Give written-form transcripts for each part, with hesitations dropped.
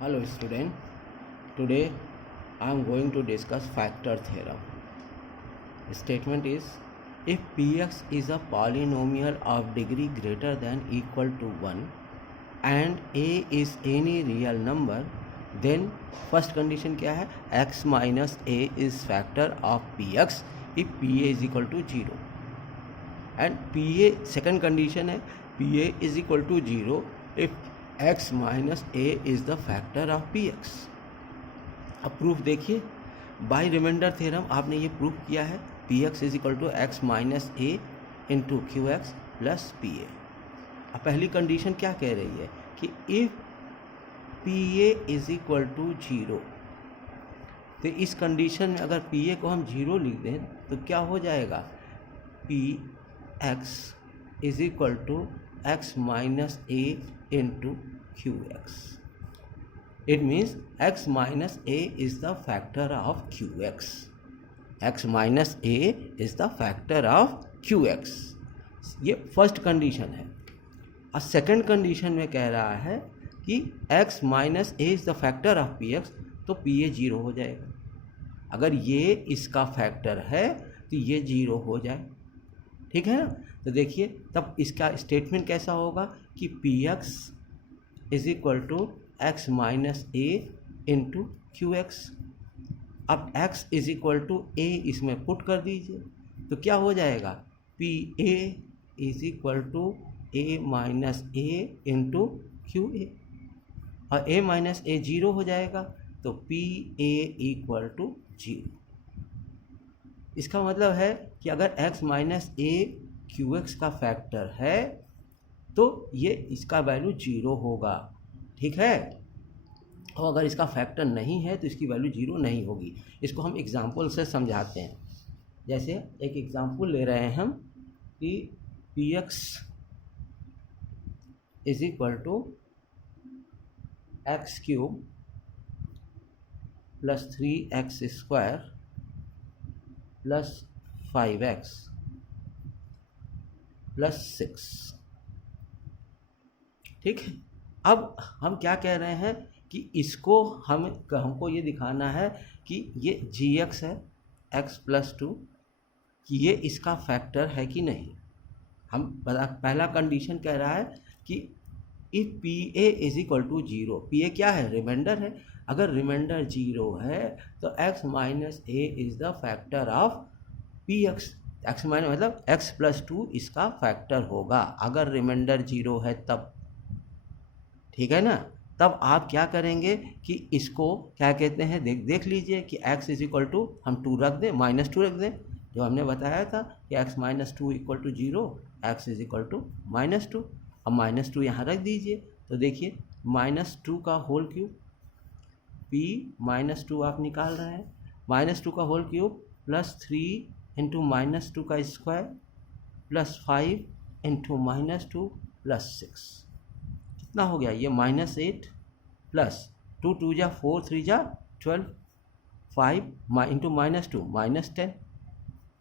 Hello student, today I am going to discuss factor theorem. The statement is, if px is a polynomial of degree greater than equal to 1 and a is any real number, then first condition क्या है, x minus a is factor of px if pa is equal to 0 and pa second condition है pa is equal to 0 if x minus a is the factor of px. अब proof देखिए, by remainder theorem आपने ये proof किया है px is equal to x minus a into q x plus p a. अब पहली condition क्या कह रही है कि if p a is equal to 0, तो इस कंडीशन में अगर पी ए को हम 0 लिख दें तो क्या हो जाएगा, p x is equal to x minus a into qx. It means x minus a is the factor of qx. x minus a is the factor of qx. ये फर्स्ट कंडीशन है. और सेकंड कंडीशन में कह रहा है कि x minus a is the factor of px, तो pa 0 हो जाएगा. अगर ये इसका फैक्टर है तो ये 0 हो जाए, ठीक है ना. तो देखिए तब इसका स्टेटमेंट कैसा होगा कि px is equal to x minus a into q x. अब x is equal to a इसमें पुट कर दीजिए तो क्या हो जाएगा, p a is equal to a minus a into q a, और a माइनस ए 0 हो जाएगा तो पी ए इक्वल टू 0. इसका मतलब है कि अगर x माइनस ए क्यू एक्स का फैक्टर है तो ये इसका वैल्यू 0 होगा, ठीक है. और अगर इसका फैक्टर नहीं है तो इसकी वैल्यू 0 नहीं होगी. इसको हम एग्जांपल से समझाते हैं. जैसे एक एग्जांपल ले रहे हैं हम कि p x is equal to x cube plus 3x square plus 5x plus 6, ठीक है. अब हम क्या कह रहे हैं कि इसको हमको ये दिखाना है कि ये gx है x प्लस 2, कि ये इसका फैक्टर है कि नहीं. हम पहला कंडीशन कह रहा है कि if p a is equal to 0, p a क्या है, रिमाइंडर है. अगर रिमाइंडर 0 है तो x minus A is the factor of P x. X minus मतलब x प्लस 2 इसका फैक्टर होगा अगर रिमाइंडर 0 है तब, ठीक है ना. तब आप क्या करेंगे कि इसको क्या कहते हैं, देख लीजिए कि x इज इक्वल टू हम 2 रख दें, माइनस 2 रख दें, जो हमने बताया था कि x minus 2 equal to 0, x is equal to minus 2. अब माइनस 2 यहाँ रख दीजिए तो देखिए माइनस 2 का होल क्यूब, p माइनस 2 आप निकाल रहे हैं, माइनस 2 का whole cube plus 3 into minus 2 का square plus 5 into minus 2 plus 6, कितना हो गया ये माइनस 8 प्लस 2 2 जा 4 3 जा 12, 5 into minus 2 minus 10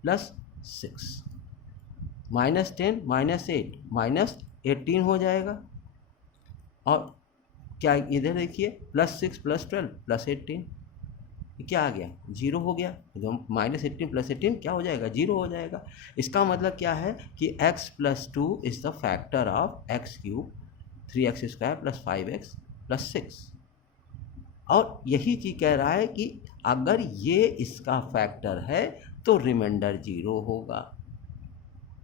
plus 6, minus 10 minus 8 minus 18 हो जाएगा. और क्या इधर देखिए प्लस 6 प्लस 12 प्लस 18, क्या आ गया, 0 हो गया. तो माइनस 18 प्लस 18 क्या हो जाएगा, 0 हो जाएगा. इसका मतलब क्या है कि x plus 2 is the factor of x cube 3x square plus 5x plus 6. और यही चीज़ कह रहा है कि अगर ये इसका फैक्टर है तो रिमाइंडर 0 होगा,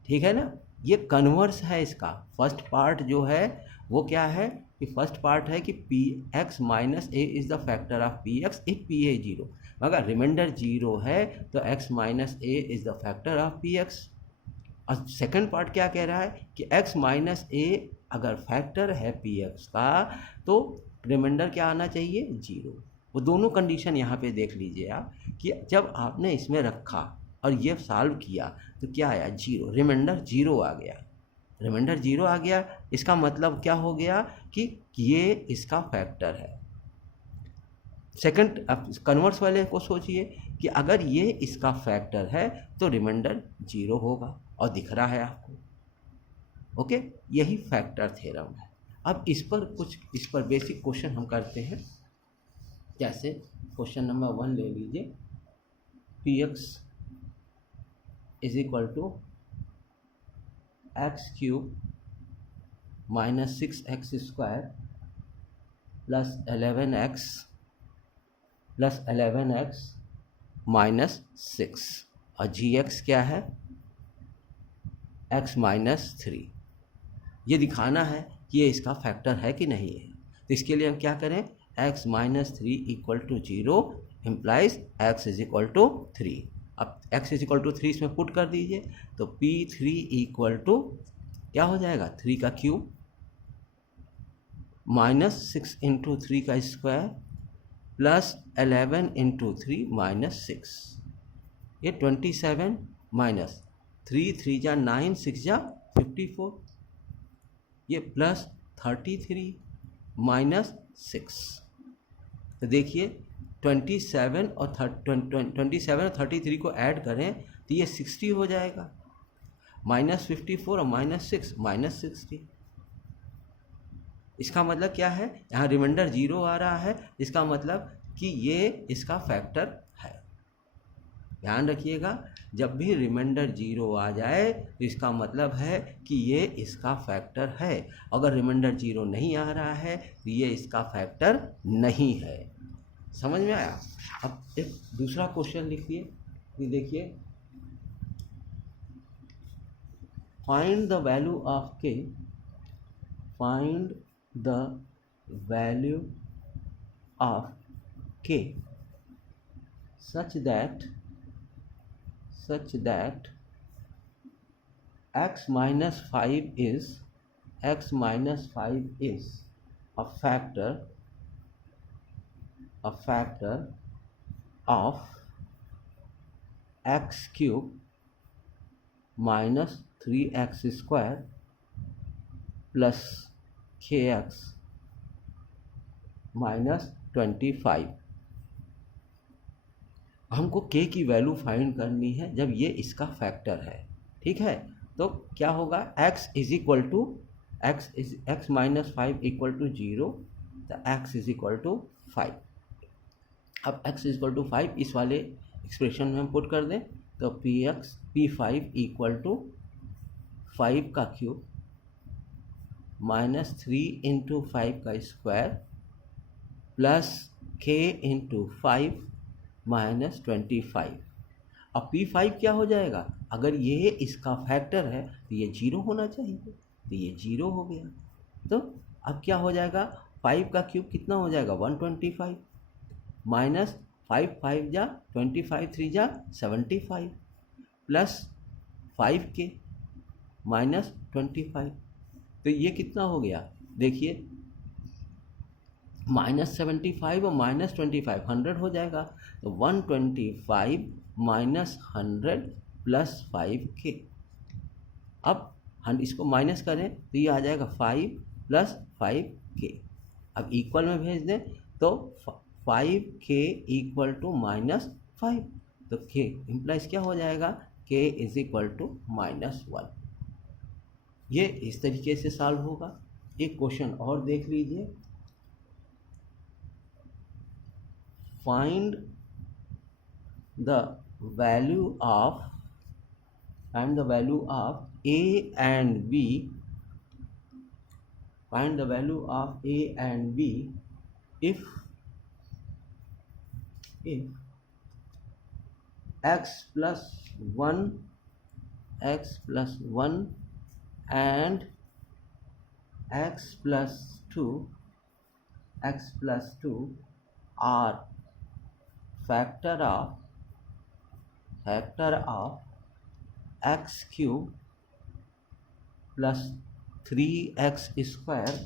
ठीक है ना. ये कन्वर्स है इसका. फर्स्ट पार्ट जो है वो क्या है कि फर्स्ट पार्ट है कि p x minus A is the factor of P x if p ए 0. अगर रिमाइंडर 0 है तो x minus A is the factor of P x. और सेकंड पार्ट क्या कह रहा है कि x माइनस ए अगर फैक्टर है पी एक्स का तो रिमाइंडर क्या आना चाहिए, 0. वो दोनों कंडीशन यहाँ पे देख लीजिए आप कि जब आपने इसमें रखा और ये सॉल्व किया तो क्या आया, 0, रिमाइंडर 0 आ गया. रिमाइंडर 0 आ गया, इसका मतलब क्या हो गया कि ये इसका फैक्टर है. सेकंड कन्वर्स वाले को सोचिए कि अगर ये इसका फैक्टर है तो रिमाइंडर 0 होगा, और दिख रहा है आपको. ओके, यही फैक्टर थ्योरम है. अब इस पर बेसिक क्वेश्चन हम करते हैं. जैसे क्वेश्चन नंबर 1 ले लीजिए, p x is equal to x cube minus 6x square plus 11x minus 6, और जी एक्स क्या है, x माइनस 3। ये दिखाना है कि ये इसका फैक्टर है कि नहीं है। तो इसके लिए हम क्या करें, x minus 3 equal to 0 implies x is equal to 3। अब x इज इक्वल टू 3 इसमें पुट कर दीजिए, तो P3 इक्वल टू क्या हो जाएगा, 3 का क्यूब माइनस 6 इंटू 3 का स्क्वायर प्लस 11 इंटू 3 माइनस 6, ये 27 माइनस 3 जा 9, 6 जा 54, ये प्लस 33 माइनस 6। तो देखिए 27 और 33 को ऐड करें तो ये 60 हो जाएगा, माइनस 54 और माइनस 6 माइनस 60। इसका मतलब क्या है, यहाँ रिमाइंडर 0 आ रहा है, इसका मतलब कि ये इसका फैक्टर है। ध्यान रखिएगा, जब भी रिमाइंडर 0 आ जाए तो इसका मतलब है कि ये इसका फैक्टर है। अगर रिमाइंडर 0 नहीं आ रहा है तो ये इसका फैक्टर नहीं है। समझ में आया। अब एक दूसरा क्वेश्चन लिखिए, ये देखिए, फाइंड द वैल्यू ऑफ के, फाइंड द वैल्यू ऑफ के such that x minus 5 is a factor of x cube minus 3x square plus kx minus 25। हमको k की वैल्यू फाइंड करनी है जब ये इसका फैक्टर है। ठीक है, तो क्या होगा, x is equal to x minus 5 equal to 0, तो x इज इक्वल टू 5। अब x इज इक्वल टू 5 इस वाले एक्सप्रेशन में हम पुट कर दें, तो P5 इक्वल टू 5 का क्यूब माइनस 3 इंटू 5 का square plus k into 5 minus 25। अब P5 क्या हो जाएगा, अगर ये इसका फैक्टर है तो ये 0 होना चाहिए, तो ये 0 हो गया। तो अब क्या हो जाएगा, 5 का क्यूब कितना हो जाएगा, 125 माइनस 5 जा 25, 3 जा 75 प्लस 5k माइनस 25। तो ये कितना हो गया, देखिए माइनस 75 और माइनस 25 100 हो जाएगा, तो 125 माइनस 100 प्लस 5k। अब हम इसको माइनस करें तो ये आ जाएगा 5 प्लस 5k। अब इक्वल में भेज दें तो 5k इक्वल टू माइनस 5, तो k इम्प्लाइज क्या हो जाएगा, k is equal to minus 1। ये इस तरीके से सॉल्व होगा। एक क्वेश्चन और देख लीजिए, find the value of a and b, find the value of a and b if x plus 1 and x plus 2 are factor of x cube plus 3x square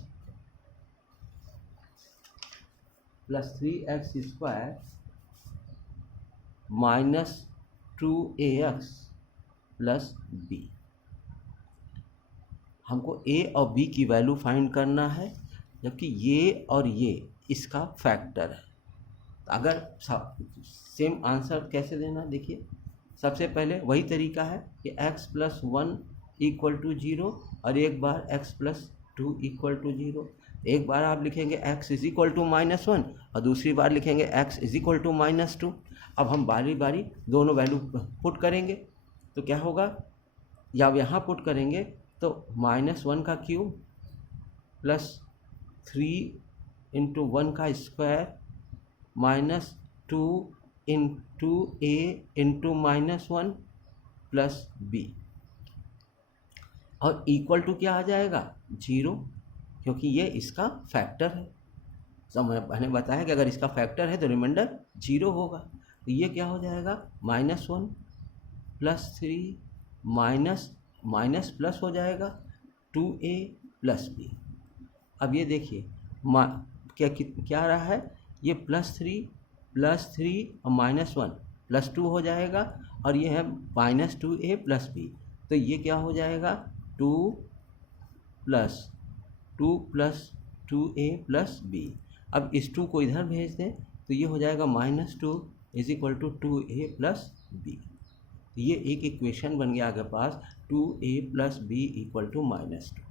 minus 2ax plus b। हमको a और b की value find करना है, जबकि ये और ये इसका फैक्टर है। अगर सेम आंसर कैसे देना, देखिए सबसे पहले वही तरीका है कि x प्लस 1 इक्वल टू 0 और एक बार x प्लस 2 इक्वल टू 0। एक बार आप लिखेंगे x इज इक्वल टू -1 और दूसरी बार लिखेंगे x इज इक्वल टू -2। अब हम बारी बारी दोनों वैल्यू पुट करेंगे तो क्या होगा, या अब यहाँ पुट करेंगे तो -1 का क्यूब प्लस 3 इंटू 1 का square -2 into a into -1 plus b, और इक्वल टू क्या आ जाएगा 0, क्योंकि ये इसका फैक्टर है। सब मैंने बताया कि अगर इसका फैक्टर है तो रिमाइंडर 0 होगा। तो ये क्या हो जाएगा -1 प्लस 3 माइनस प्लस हो जाएगा 2a प्लस b। अब ये देखिए क्या रहा है, ये +3 और -1 +2 हो जाएगा, और ये है -2a प्लस b। तो ये क्या हो जाएगा 2 प्लस 2a प्लस b। अब इस 2 को इधर भेज दें तो ये हो जाएगा -2 is equal to 2a plus b। ये एक इक्वेशन बन गया आपके पास 2a plus b equal to -2।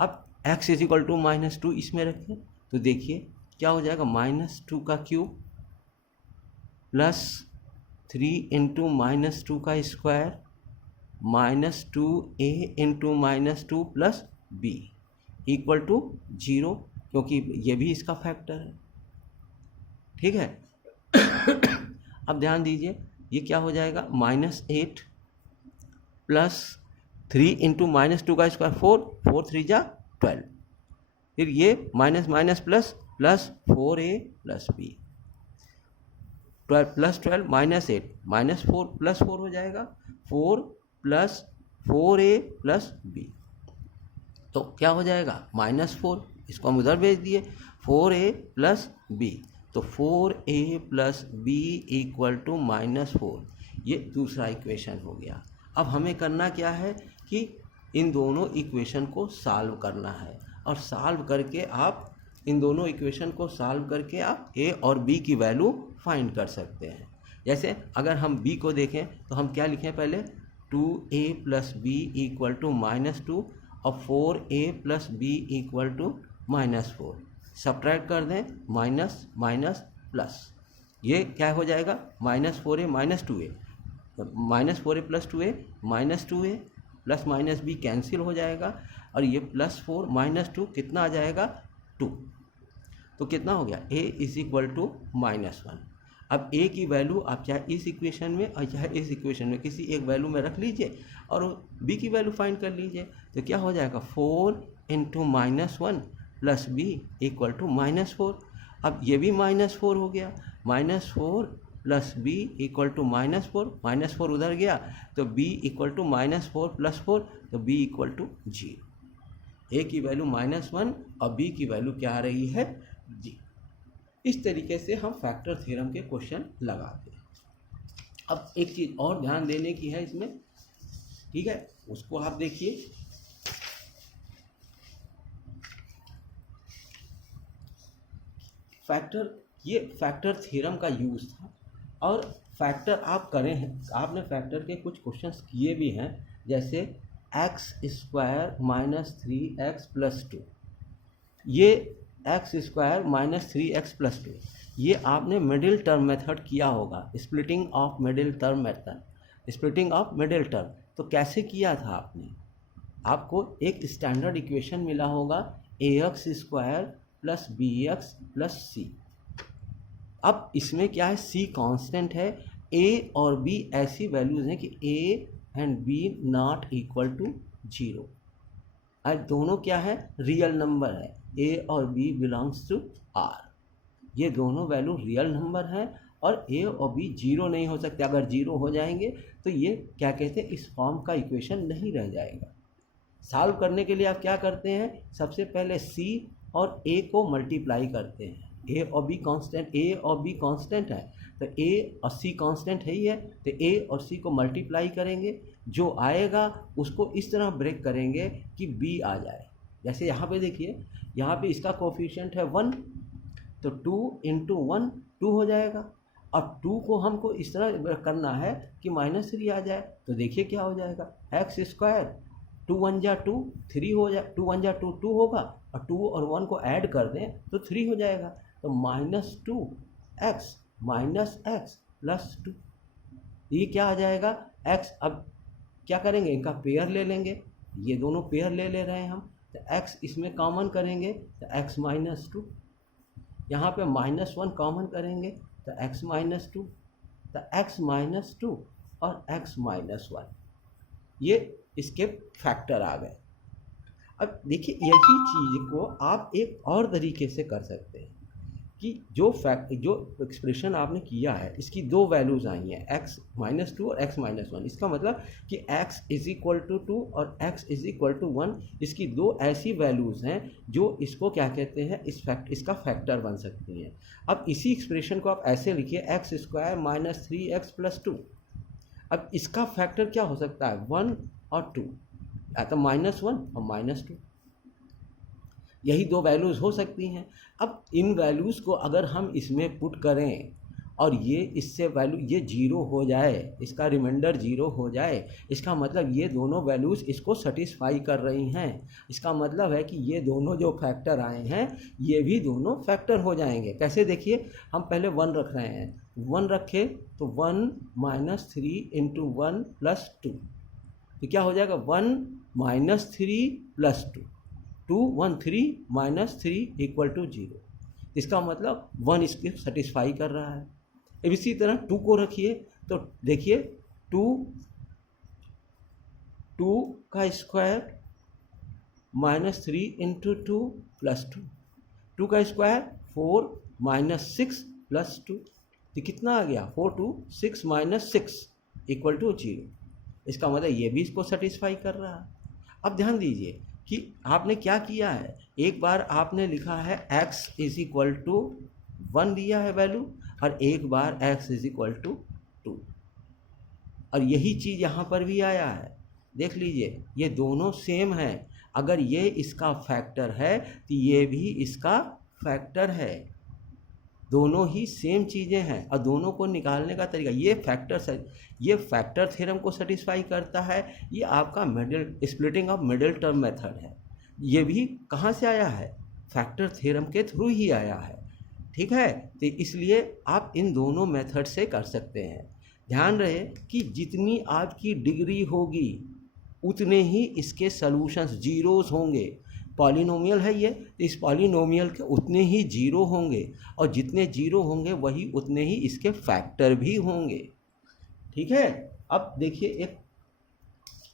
अब x इज इक्वल टू -2 इसमें रखें तो देखिए क्या हो जाएगा, -2 का क्यूब प्लस 3 इंटू -2 का square -2a into -2 plus b equal to 0, क्योंकि ये भी इसका फैक्टर है। ठीक है। अब ध्यान दीजिए ये क्या हो जाएगा, -8 प्लस 3 इंटू -2 का स्क्वायर 4 3 जा 12, फिर ये minus plus 4a plus b, 12 plus 12 -8 -4 plus 4 हो जाएगा 4 प्लस 4a प्लस b। तो क्या हो जाएगा -4, इसको हम उधर भेज दिए 4a प्लस b, तो 4a plus b equal to -4। ये दूसरा इक्वेशन हो गया। अब हमें करना क्या है कि इन दोनों इक्वेशन को सॉल्व करना है, और सॉल्व करके आप इन दोनों इक्वेशन को सॉल्व करके आप a और b की वैल्यू फाइंड कर सकते हैं। जैसे अगर हम b को देखें तो हम क्या लिखें, पहले 2a plus b equal to -2 और 4a plus b equal to -4, subtract कर दें माइनस प्लस, ये क्या हो जाएगा -4a -2a, -4a plus 2a -2a plus -b cancel हो जाएगा, और ये +4 -2 कितना आ जाएगा 2। तो कितना हो गया a इज इक्वल टू -1। अब a की वैल्यू आप चाहे इस इक्वेशन में और चाहे इस इक्वेशन में किसी एक वैल्यू में रख लीजिए और b की वैल्यू फाइंड कर लीजिए। तो क्या हो जाएगा 4 into -1 plus b equal to -4। अब ये भी -4 हो गया, -4 प्लस b इक्वल टू -4, -4 उधर गया तो b इक्वल टू -4 प्लस 4, तो b इक्वल टू 0। a की वैल्यू -1 और b की वैल्यू क्या आ रही है 0। इस तरीके से हम फैक्टर थ्योरम के क्वेश्चन लगाते हैं। अब एक चीज़ और ध्यान देने की है इसमें, ठीक है, उसको आप देखिए। ये फैक्टर थ्योरम का यूज़ था, और फैक्टर आप करें हैं, आपने फैक्टर के कुछ क्वेश्चंस किए भी हैं, जैसे x² - 3x + 2, ये x² - 3x + 2 ये आपने मिडिल टर्म मेथड किया होगा, splitting of middle term method, splitting of middle term. तो कैसे किया था आपने, आपको एक स्टैंडर्ड इक्वेशन मिला होगा ax² + bx + c। अब इसमें क्या है, c कांस्टेंट है, a और b ऐसी वैल्यूज हैं कि a and b not equal to 0, और दोनों क्या है रियल नंबर है, a और b बिलोंग्स टू r। ये दोनों वैल्यू रियल नंबर हैं और a और b 0 नहीं हो सकते। अगर 0 हो जाएंगे तो ये क्या कहते हैं, इस फॉर्म का इक्वेशन नहीं रह जाएगा। सॉल्व करने के लिए आप क्या करते हैं, सबसे पहले c और a को मल्टीप्लाई करते हैं। a और b कांस्टेंट है, तो a और c कांस्टेंट है ही है, तो a और c को मल्टीप्लाई करेंगे, जो आएगा उसको इस तरह ब्रेक करेंगे कि b आ जाए। जैसे यहाँ पे देखिए, यहाँ पे इसका कोफिशिएंट है 1, तो 2 × 1 2 हो जाएगा। अब 2 को हमको इस तरह करना है कि -3 आ जाए, तो देखिए क्या हो जाएगा, x² 2 × 1 = 2 3 हो जाए, 2 × 1 = 2 2 होगा, और 2 और 1 को ऐड कर दें तो 3 हो जाएगा। तो -2x प्लस 2, ये क्या आ जाएगा x। अब क्या करेंगे, इनका पेयर ले लेंगे, ये दोनों पेयर ले रहे हैं हम, तो x इसमें कॉमन करेंगे तो x -2, यहाँ पे -1 कॉमन करेंगे तो x -2, तो x -2 और x -1, ये इसके फैक्टर आ गए। अब देखिए यही चीज़ को आप एक और तरीके से कर सकते हैं कि जो एक्सप्रेशन आपने किया है इसकी दो वैल्यूज़ आई हैं x -2 और x -1। इसका मतलब कि x = 2 और x = 1, इसकी दो ऐसी वैल्यूज़ हैं जो इसको क्या कहते हैं, इसका फैक्टर बन सकती हैं। अब इसी एक्सप्रेशन को आप ऐसे लिखिए x² - 3x + 2। अब इसका फैक्टर क्या हो सकता है, 1 और 2, या तो -1 और -2, यही दो वैल्यूज़ हो सकती हैं। अब इन वैल्यूज़ को अगर हम इसमें पुट करें और ये इससे वैल्यू ये 0 हो जाए, इसका रिमाइंडर 0 हो जाए, इसका मतलब ये दोनों वैल्यूज़ इसको सेटिस्फाई कर रही हैं। इसका मतलब है कि ये दोनों जो फैक्टर आए हैं ये भी दोनों फैक्टर हो जाएंगे। कैसे, देखिए हम पहले 1 रख रहे हैं, 1 रखे तो 1 - 3 × 1 + 2, तो क्या हो जाएगा 1 - 3 + 2, 2 1 3 -3 = 0। इसका मतलब 1 इसके सेटिस्फाई कर रहा है। अब इसी तरह 2 को रखिए तो देखिए 2 का स्क्वायर -3 × 2 + 2, 2 का स्क्वायर 4 - 6 + 2, तो कितना आ गया 4 2 6 - 6 = 0। इसका मतलब ये भी इसको सेटिस्फाई कर रहा है। अब ध्यान दीजिए कि आपने क्या किया है, एक बार आपने लिखा है x = 1 दिया है वैल्यू, और एक बार x = 2, और यही चीज़ यहाँ पर भी आया है। देख लीजिए ये दोनों सेम हैं, अगर ये इसका फैक्टर है तो ये भी इसका फैक्टर है, दोनों ही सेम चीज़ें हैं। और दोनों को निकालने का तरीका, ये फैक्टर थ्योरम को सेटिस्फाई करता है, ये आपका splitting of middle term method है। ये भी कहाँ से आया है, फैक्टर थ्योरम के थ्रू ही आया है। ठीक है, तो इसलिए आप इन दोनों मेथड से कर सकते हैं। ध्यान रहे कि जितनी आपकी डिग्री होगी उतने ही इसके सॉल्यूशंस जीरोस होंगे। पॉलिनोमियल है ये, तो इस पॉलिनोमियल के उतने ही जीरो होंगे, और जितने जीरो होंगे वही उतने ही इसके फैक्टर भी होंगे। ठीक है, अब देखिए एक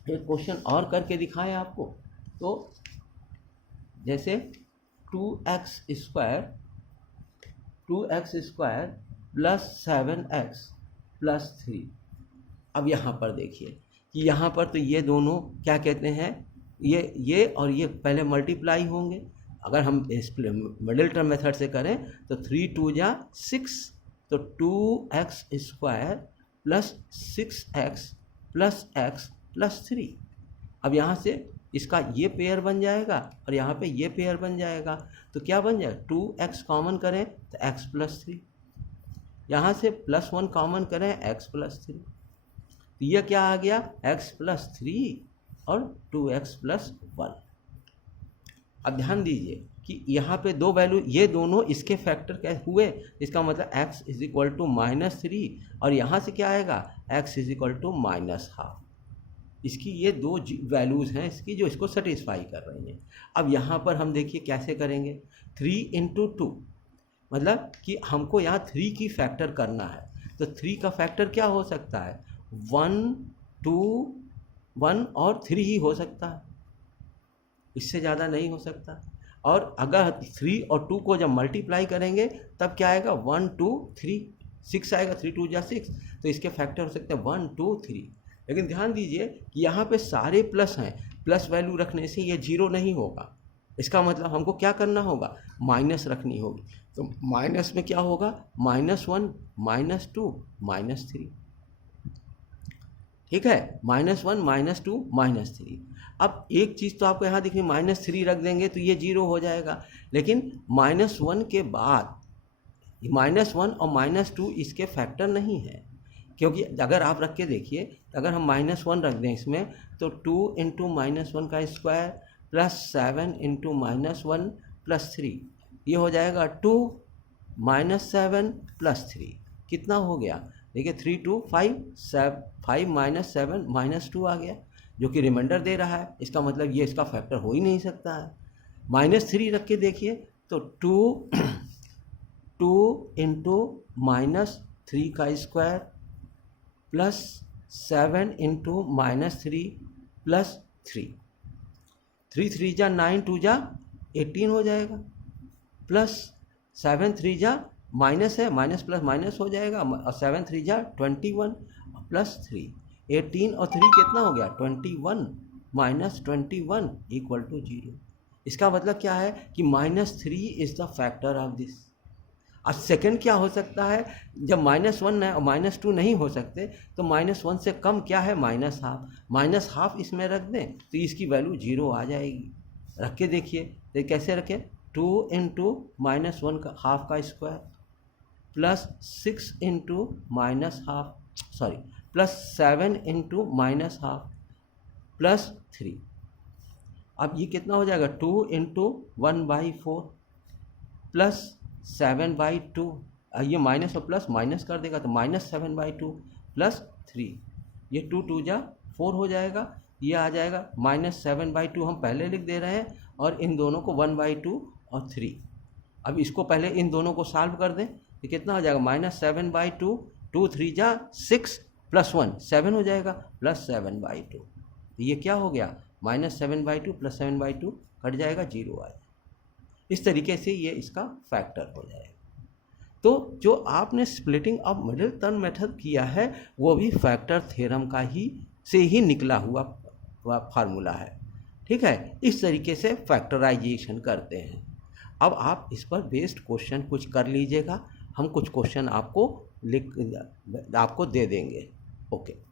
क्वेश्चन और करके दिखाएं आपको। तो जैसे 2x² + 7x + 3। अब यहाँ पर देखिए कि यहाँ पर तो ये दोनों क्या कहते हैं, ये और ये पहले मल्टीप्लाई होंगे। अगर हम मिडिल टर्म मेथड से करें तो 3 2 जा 6, तो 2x² + 6x + x + 3। अब यहाँ से इसका ये पेयर बन जाएगा और यहाँ पे ये पेयर बन जाएगा, तो क्या बन जाएगा, 2x कॉमन करें तो x + 3, यहाँ से +1 कॉमन करें x + 3, तो यह क्या आ गया x + 3 और 2x + 1। अब ध्यान दीजिए कि यहाँ पे दो वैल्यू, ये दोनों इसके फैक्टर क्या हुए, इसका मतलब x = -3 और यहाँ से क्या आएगा x = -12। इसकी ये दो वैल्यूज़ हैं इसकी जो इसको सेटिस्फाई कर रही हैं। अब यहाँ पर हम देखिए कैसे करेंगे, 3 × 2, मतलब कि हमको यहाँ 3 की फैक्टर करना है, तो 3 का फैक्टर क्या हो सकता है, 1 2 1 और 3 ही हो सकता है, इससे ज़्यादा नहीं हो सकता। और अगर 3 और 2 को जब मल्टीप्लाई करेंगे तब क्या आएगा, 1 2 3 6 आएगा, 3 2 जा 6, तो इसके फैक्टर हो सकते हैं 1 2 3। लेकिन ध्यान दीजिए कि यहाँ पे सारे प्लस हैं, प्लस वैल्यू रखने से ये 0 नहीं होगा। इसका मतलब हमको क्या करना होगा, माइनस रखनी होगी। तो माइनस में क्या होगा, -1 -2 -3। ठीक है, -1 -2 -3। अब एक चीज़ तो आपको यहाँ दिखनी, -3 रख देंगे तो ये 0 हो जाएगा, लेकिन -1 के बाद -1 और -2 इसके फैक्टर नहीं है, क्योंकि अगर आप रख के देखिए, अगर हम -1 रख दें इसमें तो 2 × -1 का स्क्वायर +7 इंटू -1 +3, ये हो जाएगा 2 -7 +3, कितना हो गया? देखिए 3 2 5 5 -7 -2 आ गया, जो कि रिमाइंडर दे रहा है। इसका मतलब ये इसका फैक्टर हो ही नहीं सकता है। -3 रख के देखिए तो 2 इंटू -3 का स्क्वायर +7 इंटू -3 +3, 3 3 जा 9, 2 जा 18 हो जाएगा, +7 3 जा माइनस है, माइनस प्लस माइनस हो जाएगा, और 7 3 जा 21 +3, 18 और 3 कितना हो गया? 21 -21 = 0। इसका मतलब क्या है कि -3 is the factor of this. और सेकंड क्या हो सकता है? जब -1 और -2 नहीं हो सकते तो -1 से कम क्या है? -12 इसमें रख दें तो इसकी वैल्यू 0 आ जाएगी। रख के देखिए, तो कैसे रखें? 2 इंटू -1 का हाफ का स्क्वायर +6 इंटू +7 इंटू -1/2 +3। अब ये कितना हो जाएगा? 2 इंटू 1/4 +7/2, ये माइनस और प्लस माइनस कर देगा तो -7/2 +3, ये 2 2 जा 4 हो जाएगा, ये आ जाएगा -7/2 हम पहले लिख दे रहे हैं, और इन दोनों को 1/2 और 3। अब इसको पहले इन दोनों को सॉल्व कर दें तो कितना हो जाएगा? -7/2, 2 3 जा 6 +1 7 हो जाएगा, +7/2, तो ये क्या हो गया? -7/2 +7/2 कट जाएगा, 0 आएगा। इस तरीके से ये इसका फैक्टर हो जाएगा। तो जो आपने splitting of middle term method किया है वो भी फैक्टर थ्योरम का ही से ही निकला हुआ फार्मूला है। ठीक है, इस तरीके से फैक्टराइजेशन करते हैं। अब आप इस पर बेस्ड क्वेश्चन कुछ कर लीजिएगा, हम कुछ क्वेश्चन आपको दे देंगे। ओके।